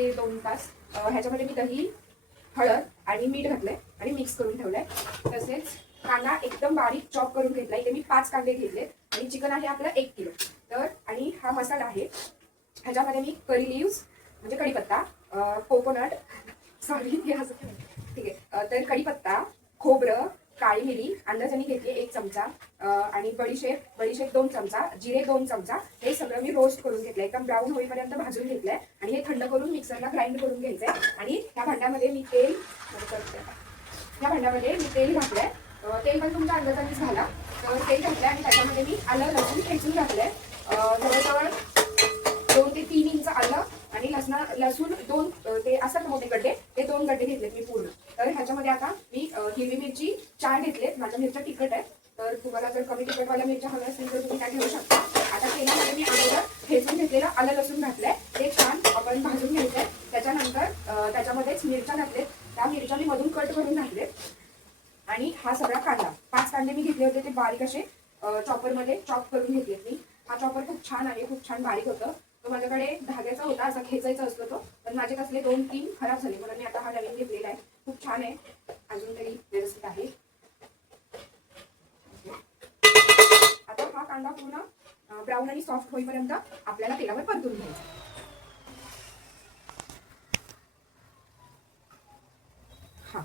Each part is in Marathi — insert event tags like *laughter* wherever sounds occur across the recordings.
ते दोन तास ह्याच्यामध्ये मी दही हळद आणि मीठ घातलंय आणि मिक्स करून ठेवलंय. तसेच कांदा एकदम बारीक चॉप करून घेतला इथे मी पाच कांदे घेतले आणि चिकन आहे आपलं एक किलो. तर आणि हा मसाला आहे ह्याच्यामध्ये मी करी लिव्स म्हणजे कढीपत्ता कोकोनट सॉरी हे ठीक आहे. तर कढीपत्ता खोबरं काळी मिरी अंदाजाने घेतली एक चमचा आणि बडीशेप बडीशेप दोन चमचा जिरे दोन चमचा हे सगळं मी रोस्ट करून घेतलं एकदम ब्राऊन होईपर्यंत भाजून घेतलंय. आणि हे थंड करून मिक्सरला ग्राइंड करून घ्यायचंय. आणि ह्या भांड्यामध्ये मी तेल ह्या भांड्यामध्ये मी तेल घातलंय. तेल पण तुमच्या अंदाजानेच घाला तर तेल घातलंय आणि त्याच्यामध्ये मी आलं लसूण ठेचून घातलंय. जवळजवळ दोन ते तीन इंच आलं आणि लसणा लसूण दोन ते असतात मोठे गड्डे ते दोन गड्डे घेतलेत मी पूर्ण. तर ह्याच्यामध्ये आता मी हिरवी मिरची चार घेतलेत. माझ्या मिरच्या तिखट आहे तर तुम्हाला जर कमी तिखटवाल्या मिरच्या हव्या असेल तर तुम्ही काय घेऊ शकता. आता तेलामध्ये मी अगोदर ठेचून घेतलेलं आलं लसूण घातलंय. ते छान आपण भाजून घ्यायचंय. त्याच्यानंतर त्याच्यामध्येच मिरच्या घातलेत. त्या मिरच्या मी मधून कट करून घातलेत. आणि हा सगळा कांदा. पाच कांदे मी घेतले होते ते बारीक असे चॉपरमध्ये चॉप करून घेतलेत मी. हा चॉपर खूप छान आहे खूप छान बारीक होतं. तो माझ्याकडे धाग्याचा होता असा खेचायचा असतो तो. पण माझे कसले दोन तीन खराब झाले. म्हणून मी आता हा नवीन घेतलेला आहे. खूप छान आहे. अजून तरी व्यवस्थित आहे. कांदा पूर्ण ब्राऊन आणि सॉफ्ट होईपर्यंत आपल्याला तेलावर परतून घ्यायचा. हा.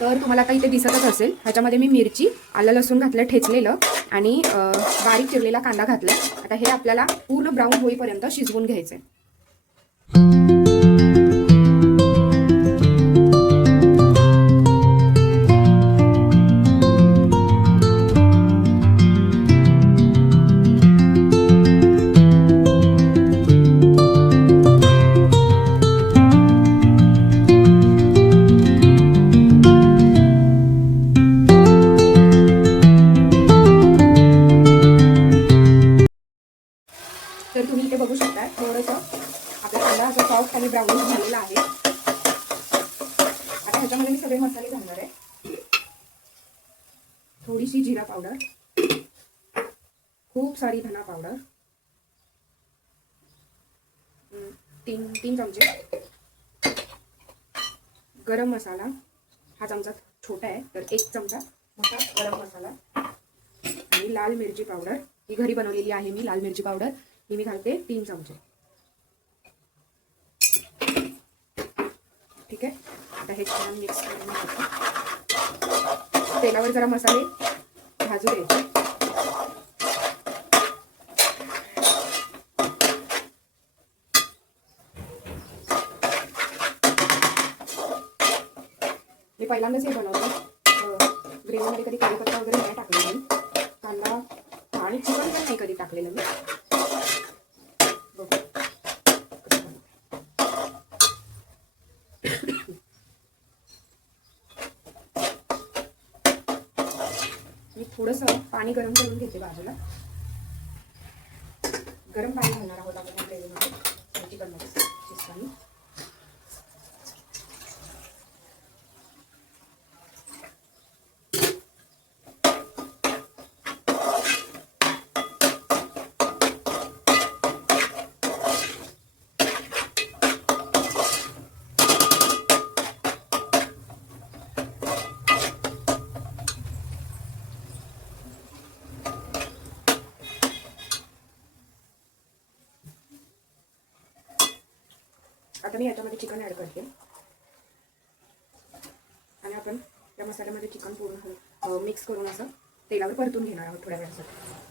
तर तुम्हाला आता इथे दिसतच असेल. ह्याच्यामध्ये मी मिरची आलं लसूण घातलं ठेचलेलं आणि बारीक चिरलेला कांदा घातलाय आता हे आपल्याला पूर्ण ब्राऊन होईपर्यंत शिजवून घ्यायचं आहे खूप सारी धना पावडर तीन तीन चमचे. गरम मसाला हा चमचा छोटा आहे तर एक चमचा मोठा गरम मसाला. आणि लाल मिरची पावडर ही घरी बनवलेली आहे मी लाल मिरची पावडर ही मी घालते तीन चमचे. ठीक आहे? आता हे छान मिक्स करून तेलावर जरा मसाले भाजू द्यायचे पहिल्यांदाच हे बनवलं ग्रेव्हीमध्ये कधी कढीपत्ता वगैरे नाही टाकलेला मी. कांदा आणि चिकन पण नाही कधी टाकलेलं मी. मी थोडंसं पाणी गरम करून घेते बाजूला. गरम पाणी घालणार आहोत आपण या ग्रेव्हीमध्ये. चिकनमध्ये. शिजताना आता मी याच्यामध्ये चिकन ॲड करते. आणि आपण या मसाल्यामध्ये चिकन पूर्ण मिक्स करून असं तेलावर परतून घेणार आहोत थोड्या वेळासाठी.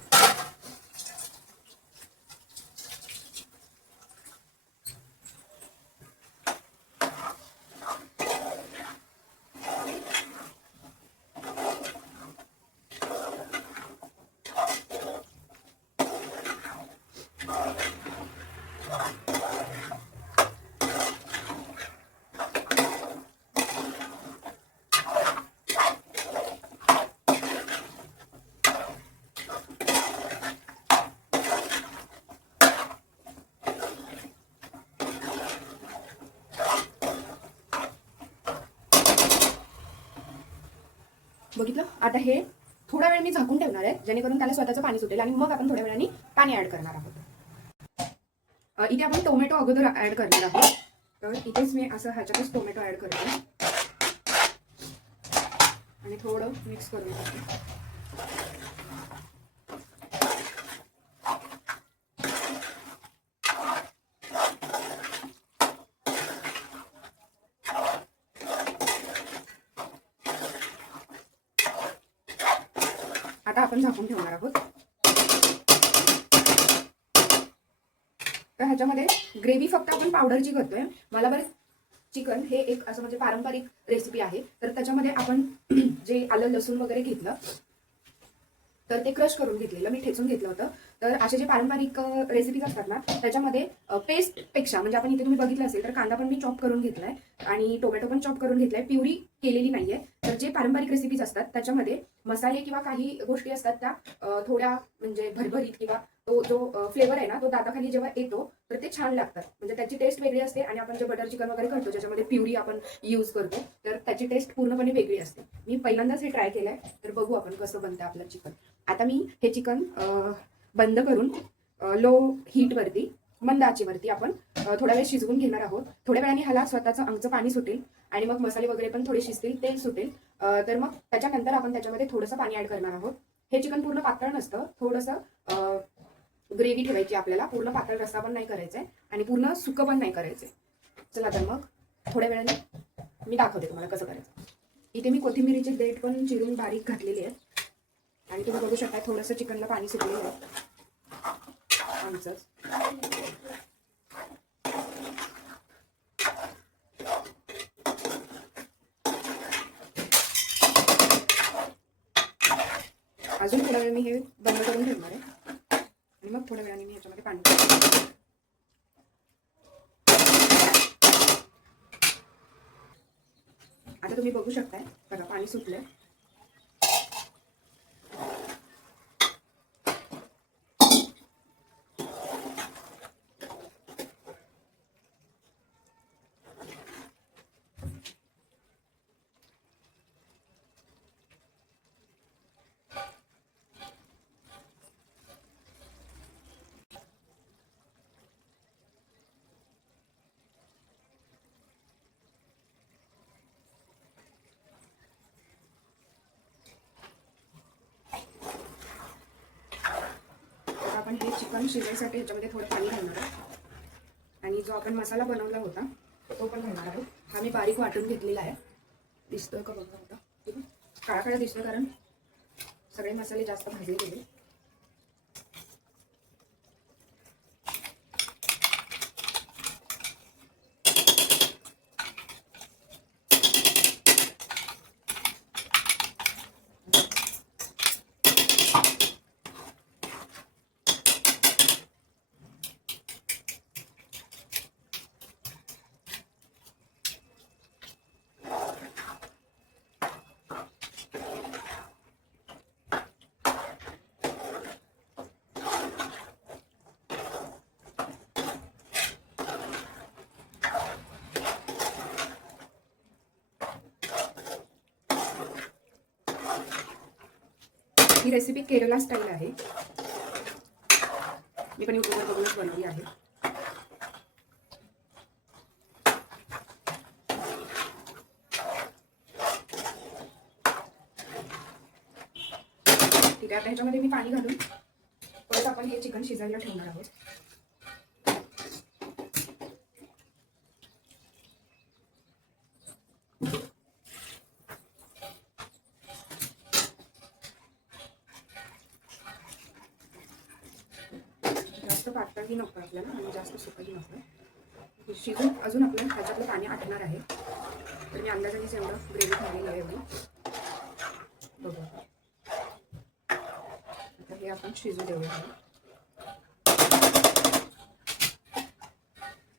बघितलं? आता हे थोडा वेळ मी झाकून ठेवणार आहे जेणेकरून त्याला स्वतःचं पाणी सुटेल आणि मग आपण थोड्या वेळाने पाणी ऍड करणार आहोत. इथे आपण टोमॅटो अगोदर ऍड करणार आहोत. तर इथेच मी असं ह्याच्यातच टोमॅटो ऍड करते. आणि थोडं मिक्स करून आता आपण झाकून ठेवणार आहोत. तर ह्याच्यामध्ये ग्रेव्ही फक्त आपण पावडरची करतोय. मला बरं चिकन हे एक असं म्हणजे पारंपरिक रेसिपी आहे. तर त्याच्यामध्ये आपण *clears throat* जे आलं लसूण वगैरे घेतलं तर ते क्रश करून घेतलेलं मी ठेचून घेतलं होतं. तर असे जे पारंपरिक रेसिपीज असतात ना त्याच्यामध्ये पेस्टपेक्षा म्हणजे आपण इथे तुम्ही बघितलं असेल तर कांदा पण मी चॉप करून घेतलाय आणि टोमॅटो पण चॉप करून घेतलाय. प्युरी केलेली नाहीये. तर जे पारंपरिक रेसिपीज असतात त्याच्यामध्ये मसाले किंवा काही गोष्टी असतात त्या थोड्या म्हणजे भरभरीत किंवा तो जो फ्लेवर आहे ना तो दाताखाली जेव्हा येतो तर ते छान लागतात. म्हणजे त्याची टेस्ट वेगळी असते आणि आपण जे बटर चिकन वगैरे करतो ज्याच्यामध्ये प्युरी आपण यूज करतो तर त्याची टेस्ट पूर्णपणे वेगळी असते. मी पहिल्यांदाच हे ट्राय केलंय तर बघू आपण कसं बनतं आपलं चिकन आता मी हे चिकन बंद करून लो हीटवरती मंद आचेवरती आपण थोड्या थोडा वेळ शिजवून घेणार आहोत. थोड्या वेळाने ह्याला स्वतःचं अंगचं पाणी सुटेल आणि मग मसाले वगैरे पण थोडे शिजतील तेल सुटेल. तर मग त्याच्यानंतर आपण त्याच्यामध्ये थोडंसं पाणी ॲड करणार आहोत. हे चिकन पूर्ण पातळ नसतं थोडंसं ग्रेव्ही ठेवायची आपल्याला. पूर्ण पातळ रस्सा पण नाही करायचा आहे आणि पूर्ण सुकं पण नाही करायचं आहे चला तर मग थोड्या वेळाने मी दाखवते तुम्हाला कसं करायचं. इथे मी कोथिंबिरीचे देठ पण चिरून बारीक घातलेली आहेत आणि तुम्ही बघू शकता थोडंसं चिकनला पाणी सुटलेलं आहे. आमचं. अजून थोडा वेळ मी हे बंद करून ठेवणार आहे. आणि मग थोड्या वेळाने मी ह्याच्यामध्ये पाणी आता तुम्ही बघू शकताय बघा पाणी सुटलंय. आपण हे चिकन शिजायसाठी ह्याच्यामध्ये थोडं पाणी घालणार आहोत. आणि जो आपण मसाला बनवला होता तो पण घालणार आहोत. हा मी बारीक वाटून घेतलेला आहे. दिसतोय का बघा होता काळा काळा दिसतोय कारण सगळे मसाले जास्त भाजले गेले. ही रेसिपी केरला स्टाईल आहे. मी पण युट्यूबवर बघूनच बनवली आहे. ठीक आहे आता ह्याच्यामध्ये मी पाणी घालून परत आपण हे चिकन शिजायला ठेवणार आहोत जास्त पातळही नको आपल्याला आणि जास्त सुकंही नको शिजून अजून आपलं ह्याच्यातलं पाणी आटणार आहे. तर मी अंदाजाने जेवढं ग्रेव्ही ठेवलेली आहे एवढी. बघू आता हे आपण शिजू देऊया.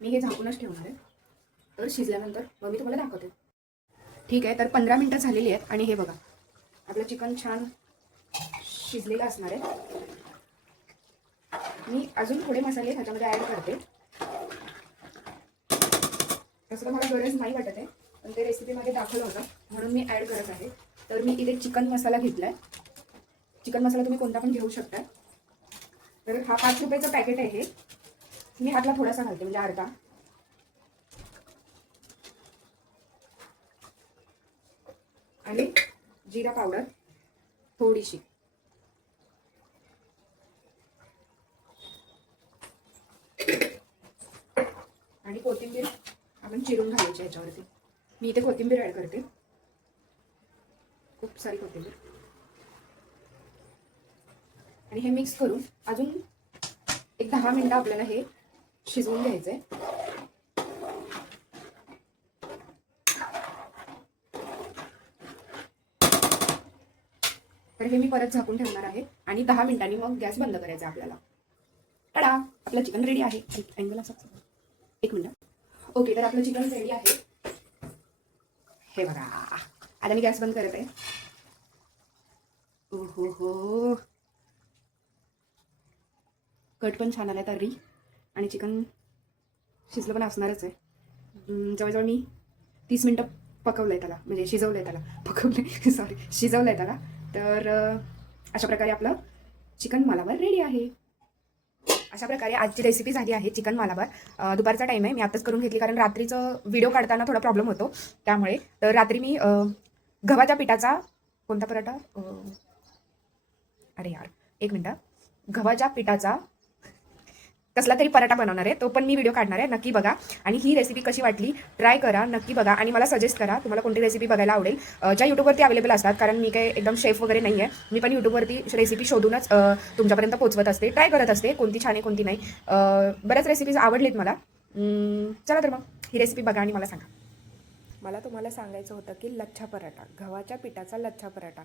मी हे झाकूनच ठेवणार आहे. तर शिजल्यानंतर मग मी तुम्हाला दाखवते. ठीक आहे तर पंधरा मिनटं झालेली आहेत आणि हे बघा. आपलं चिकन छान शिजलेलं असणार आहे. मी अजून थोडे मसाले ह्याच्यामध्ये ॲड करते. तसं तर मला गरज नाही वाटत आहे पण ते रेसिपीमध्ये दाखवलं होतं म्हणून मी ॲड करत आहे. तर मी इथे चिकन मसाला घेतला आहे चिकन मसाला तुम्ही कोणता पण घेऊ शकता तर हा पाच रुपयाचं पॅकेट आहे हे. मी हातला थोडासा घालते म्हणजे अर्धा. आणि जिरा पावडर थोडीशी आणि कोथिंबीर आपण चिरून घालायची याच्यावरती. मी इथे कोथिंबीर ऍड करते. खूप सारी कोथिंबीर. आणि हे मिक्स करून अजून एक दहा मिनिटं आपल्याला हे शिजवून घ्यायचं आहे तर हे मी परत झाकून ठेवणार आहे आणि दहा मिनिटांनी मग गॅस बंद करायचा आपल्याला. टडा! आपलं चिकन रेडी आहे. एक अँगल असा एक मिनिट. ओके तर आपलं चिकन रेडी आहे. हे बघा. आता मी गॅस बंद करत. आहे ओहो हो. हो कट पण छान आला तर्री. आणि चिकन शिजलं पण असणारच आहे. जवळजवळ मी तीस मिनटं पकवलं आहे त्याला. म्हणजे शिजवलं आहे त्याला. *laughs* पकवलं सॉरी शिजवलं आहे त्याला. तर अशा प्रकारे आपलं चिकन मालावर रेडी आहे. अशा प्रकारे आजची रेसिपी झाली आहे चिकन मालावर दुपारचा टाईम आहे मी आत्ताच करून घेतली कारण रात्रीचं व्हिडिओ काढताना थोडा प्रॉब्लेम होतो. त्यामुळे तर रात्री मी गव्हाच्या पिठाचा कोणता पराठा? अरे यार एक मिनटं. गव्हाच्या पिठाचा कसला तरी पराठा बनवणार आहे तो पण मी व्हिडिओ काढणार आहे नक्की बघा. आणि ही रेसिपी कशी वाटली ट्राय करा नक्की बघा. आणि मला सजेस्ट करा तुम्हाला कोणती रेसिपी बघायला आवडेल. ज्या यूट्यूबवरती अवेलेबल असतात कारण मी काही एकदम शेफ वगैरे नाही आहे मी पण यूट्यूबवरती रेसिपी शोधूनच तुमच्यापर्यंत पोचवत असते. ट्राय करत असते कोणती छान आहे कोणती नाही. बऱ्याच रेसिपीज आवडलीत मला. चला तर मग ही रेसिपी बघा आणि मला सांगा. मला तुम्हाला सांगायचं होतं की लच्छा पराठा गव्हाच्या पिठाचा लच्छा पराठा.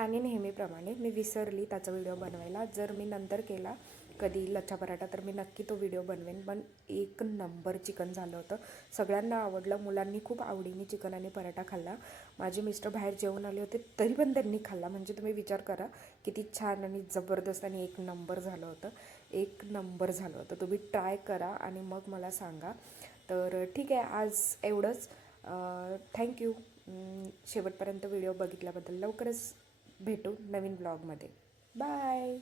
आणि नेहमीप्रमाणे मी विसरली त्याचा व्हिडिओ बनवायला. जर मी नंतर केला कधी लच्छा पराठा तर मी नक्की तो व्हिडिओ बनवेन. पण एक नंबर चिकन झालं होतं. सगळ्यांना आवडलं. मुलांनी खूप आवडीने चिकन आणि पराठा खाल्ला. माझे मिस्टर बाहेर जेवण आले होते तरी पण त्यांनी खाल्ला. म्हणजे तुम्ही विचार करा किती छान आणि जबरदस्त आणि एक नंबर झालं होतं. एक नंबर झालं होतं. तुम्ही ट्राय करा आणि मग मला सांगा. तर ठीक आहे आज एवढंच. थँक्यू शेवटपर्यंत व्हिडिओ बघितल्याबद्दल लवकरच भेटू नवीन ब्लॉगमध्ये बाय